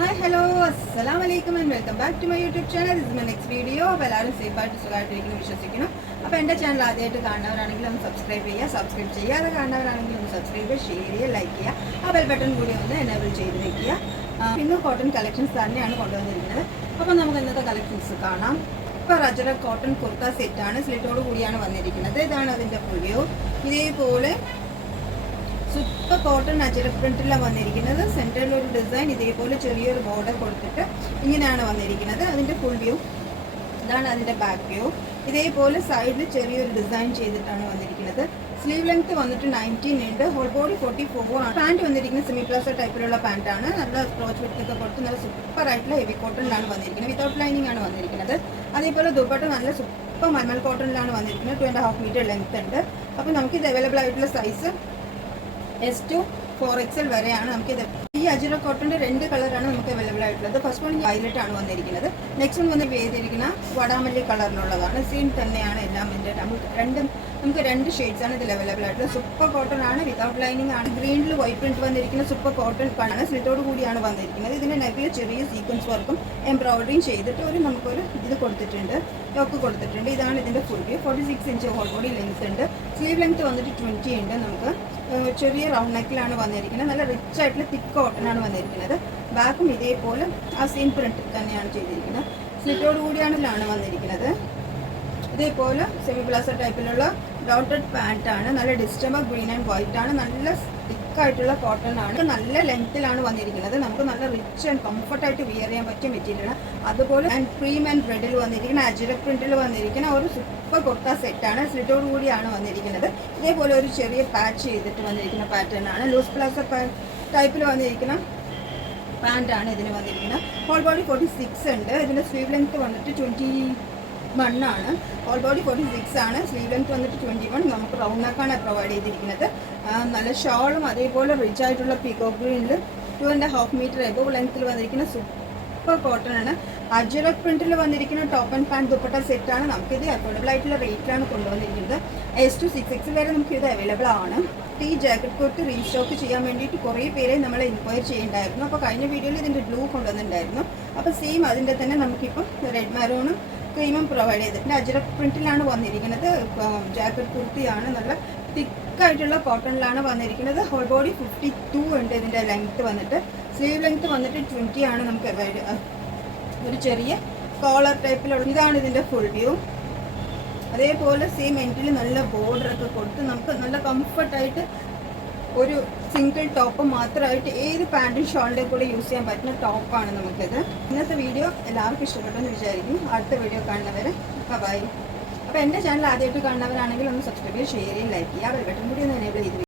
Hi, hello, assalamu alaikum and welcome back to my YouTube channel. This is my next video. അപ്പോൾ എല്ലാവരും സേഫായിട്ട് സുഖമായിട്ടിരിക്കുന്നു വിശ്വസിക്കുന്നു. അപ്പോൾ എൻ്റെ ചാനൽ ആദ്യമായിട്ട് കാണുന്നവരാണെങ്കിൽ ഒന്ന് സബ്സ്ക്രൈബ് ചെയ്യുക, സബ്സ്ക്രൈബ് ചെയ്യാതെ കാണുന്നവരാണെങ്കിൽ ഒന്ന് സബ്സ്ക്രൈബ് ചെയ്യുക, ഷെയർ ചെയ്യുക, ലൈക്ക് ചെയ്യുക, ആ ബെൽ ബട്ടൺ കൂടി ഒന്ന് എനേബിൾ ചെയ്ത് വെക്കുക. ഇന്ന് കോട്ടൺ കളക്ഷൻസ് തന്നെയാണ് കൊണ്ടുവന്നിരിക്കുന്നത്. അപ്പോൾ നമുക്ക് ഇന്നത്തെ കളക്ഷൻസ് കാണാം. ഇപ്പോൾ റജറ കോട്ടൺ കുർത്ത സെറ്റാണ്, സ്ലിറ്റോട് കൂടിയാണ് വന്നിരിക്കുന്നത്. ഇതാണ് അതിൻ്റെ ഫുൾ വ്യൂ. ഇതേപോലെ സൂപ്പർ കോട്ടൺ അജരക് പ്രിന്റിലാണ് വന്നിരിക്കുന്നത്. സെൻറ്ററിൽ ഒരു ഡിസൈൻ ഇതേപോലെ ചെറിയൊരു ബോർഡർ കൊടുത്തിട്ട് ഇങ്ങനെയാണ് വന്നിരിക്കുന്നത്. അതിൻ്റെ ഫുൾ വ്യൂ ഇതാണ്. അതിൻ്റെ ബാക്ക് വ്യൂ ഇതേപോലെ സൈഡിൽ ചെറിയൊരു ഡിസൈൻ ചെയ്തിട്ടാണ് വന്നിരിക്കുന്നത്. സ്ലീവ് ലെങ്ത് വന്നിട്ട് 19 ഉണ്ട്. ഹോൾ ബോഡി 44 ആണ്. പാൻറ്റ് വന്നിരിക്കുന്നത് സെമി പ്ലാസോ ടൈപ്പിലുള്ള പാൻറ്റാണ്. നല്ല ക്രോച്ച് വിട്ടൊക്കെ കൊടുത്ത് നല്ല സൂപ്പർ ആയിട്ടുള്ള ഹെവി കോട്ടണിലാണ് വന്നിരിക്കുന്നത്. വിതൗട്ട് ലൈനിങ് ആണ് വന്നിരിക്കുന്നത്. അതേപോലെ ദുപ്പട്ട നല്ല സൂപ്പർ മൽമൽ കോട്ടണിലാണ് വന്നിരിക്കുന്നത്. 2.5 മീറ്റർ ലെങ്ത് ഉണ്ട്. അപ്പോൾ നമുക്കിത് അവൈലബിൾ ആയിട്ടുള്ള സൈസ് S to 4XL വരെയാണ്. നമുക്കിത് ഈ അജറ കോട്ടൻ്റെ 2 കളറാണ് നമുക്ക് അവൈലബിൾ ആയിട്ടുള്ളത്. ഫസ്റ്റ് വൺ വയലറ്റ് ആണ് വന്നിരിക്കുന്നത്. നെക്സ്റ്റ് വൺ വന്ന് ചെയ്തിരിക്കുന്ന വടാമല്ലി കളറിലുള്ളതാണ്. സെയിം തന്നെയാണ് എല്ലാം. നമുക്ക് രണ്ട് ഷെയ്ഡ്സ് ആണ് ഇതിൽ അവൈലബിൾ ആയിട്ടുള്ളത്. സൂപ്പർ കോട്ടൺ ആണ്, വിതൗട്ട് ലൈനിങ് ആണ്. ഗ്രീനിൽ വൈറ്റ് പ്രിന്റ് വന്നിരിക്കുന്ന സൂപ്പർ കോട്ടൺ ആണ്. സ്ലിറ്റോട് കൂടിയാണ് വന്നിരിക്കുന്നത്. ഇതിൻ്റെ നെക്കിൽ ചെറിയ സീക്വൻസ് വർക്കും എംബ്രോയിഡറിയും ചെയ്തിട്ട് നമുക്കൊരു ഇത് കൊടുത്തിട്ടുണ്ട്, ലോക്ക് കൊടുത്തിട്ടുണ്ട്. ഇതാണ് ഇതിൻ്റെ full view. 46 inch whole body length ഉണ്ട്. സ്ലീവ് ലെങ്ത് വന്നിട്ട് 20 ഉണ്ട്. നമുക്ക് ചെറിയ റൗണ്ട് നെക്കിലാണ് വന്നിരിക്കുന്നത്. നല്ല റിച്ച് ആയിട്ടുള്ള തിക്ക് കോട്ടൺ ആണ് വന്നിരിക്കുന്നത്. ബാക്കും ഇതേപോലെ ആ സെയിം പ്രിന്റ് തന്നെയാണ് ചെയ്തിരിക്കുന്നത്. സ്ലിറ്റോട് കൂടിയാണ് വന്നിരിക്കുന്നത്. ഇതേപോലെ സെമി പ്ലാസോ ടൈപ്പിലുള്ള ഡോട്ടഡ് പാൻറ് ആണ്. നല്ല ഡിസ്റ്റംബർ ഗ്രീൻ ആൻഡ് വൈറ്റ് ആണ്. നല്ല തിക്കായിട്ടുള്ള കോട്ടൺ ആണ്. നല്ല ലെങ്ത്തിലാണ് വന്നിരിക്കുന്നത്. നമുക്ക് നല്ല റിച്ച് ആൻഡ് കംഫർട്ടായിട്ട് വിയർ ചെയ്യാൻ പറ്റിയ മെറ്റീരിയലാണ്. അതുപോലെ ക്രീം ആൻഡ് റെഡിൽ വന്നിരിക്കുന്ന അജരക് പ്രിന്റിൽ വന്നിരിക്കുന്ന ഒരു സൂപ്പർ കുർത്ത സെറ്റാണ്. സ്ലിറ്റോട് കൂടിയാണ് വന്നിരിക്കുന്നത്. ഇതേപോലെ ഒരു ചെറിയ പാച്ച് ചെയ്തിട്ട് വന്നിരിക്കുന്ന പാറ്റേൺ ആണ്. ലൂസ് പ്ലാസോ ടൈപ്പിൽ വന്നിരിക്കുന്ന പാൻറ്റാണ് ഇതിന് വന്നിരിക്കുന്നത്. ഹോൾ ബോഡി 46 ഉണ്ട്. ഇതിൻ്റെ സ്ലീവ് ലെങ്ത് വന്നിട്ട് 21 ആണ്. ഹോൾ ബോഡി 46 ആണ്. സ്ലീവ് ലെങ്ത് വന്നിട്ട് 21. നമുക്ക് റൗണ്ട് നെക്കാണ് പ്രൊവൈഡ് ചെയ്തിരിക്കുന്നത്. നല്ല ഷോളും അതേപോലെ റിച്ച് ആയിട്ടുള്ള പീകോ ഗ്രീനിൽ 2.5 മീറ്റർ എബോവ് ലെങ്ത്തിൽ വന്നിരിക്കുന്ന സൂപ്പർ കോട്ടൺ ആണ്. അജറക് പ്രിന്റിൽ വന്നിരിക്കുന്ന ടോപ്പ് ആൻഡ് പാൻറ് ദുപ്പട്ട സെറ്റാണ്. നമുക്കിത് അഫോർഡബിൾ ആയിട്ടുള്ള റേറ്റിലാണ് കൊണ്ടുവന്നിരിക്കുന്നത്. S to 6XL വരെ നമുക്കിത് അവൈലബിൾ ആണ്. ഈ ജാക്കറ്റ് കോട്ട് റീസ്റ്റോക്ക് ചെയ്യാൻ വേണ്ടിയിട്ട് കുറേ പേരെ നമ്മൾ എൻക്വയറി ചെയ്യേണ്ടായിരുന്നു. അപ്പോൾ കഴിഞ്ഞ വീഡിയോയിൽ ഇതിൻ്റെ ബ്ലൂ കൊണ്ടുവന്നിട്ടുണ്ടായിരുന്നു. അപ്പോൾ സെയിം അതിൻ്റെ തന്നെ നമുക്കിപ്പം റെഡ് മെറൂണും ക്രീമും പ്രൊവൈഡ് ചെയ്തിട്ടുണ്ട്. അജറക് പ്രിന്റിലാണ് വന്നിരിക്കുന്നത്. ജാക്കറ്റ് കുർത്തിയാണ്. നല്ല തിക്കായിട്ടുള്ള കോട്ടണിലാണ് വന്നിരിക്കുന്നത്. ഹോൾ ബോഡി 52 ഉണ്ട്. ഇതിൻ്റെ ലെങ്ത്ത് വന്നിട്ട് സ്ലീവ് ലെങ്ത്ത് വന്നിട്ട് 20 ആണ്. നമുക്ക് ഒരു ചെറിയ കോളർ ടൈപ്പിലുള്ള ഇതാണ് ഇതിൻ്റെ ഫുൾ വ്യൂ. അതേപോലെ സെയിം എൻഡിൽ നല്ല ബോർഡറൊക്കെ കൊടുത്ത് നമുക്ക് നല്ല കംഫർട്ടായിട്ട് ഒരു സിംഗിൾ ടോപ്പ് മാത്രമായിട്ട് ഏത് പാൻറ്റും ഷോളിൻ്റെ കൂടെ യൂസ് ചെയ്യാൻ പറ്റുന്ന ടോപ്പാണ് നമുക്കിത്. ഇന്നത്തെ വീഡിയോ എല്ലാവർക്കും ഇഷ്ടപ്പെട്ടെന്ന് വിചാരിക്കുന്നു. അടുത്ത വീഡിയോ കാണുന്നവരെ ബൈ. അപ്പോൾ എൻ്റെ ചാനൽ ആദ്യമായിട്ട് കാണുന്നവരാണെങ്കിൽ ഒന്ന് സബ്സ്ക്രൈബ് ചെയ്യുക, ഷെയർ ചെയ്യുക, ലൈക്ക് ചെയ്യുക, ബെൽ ബട്ടൺ കൂടി ഒന്ന് എനേബിൾ ചെയ്ത്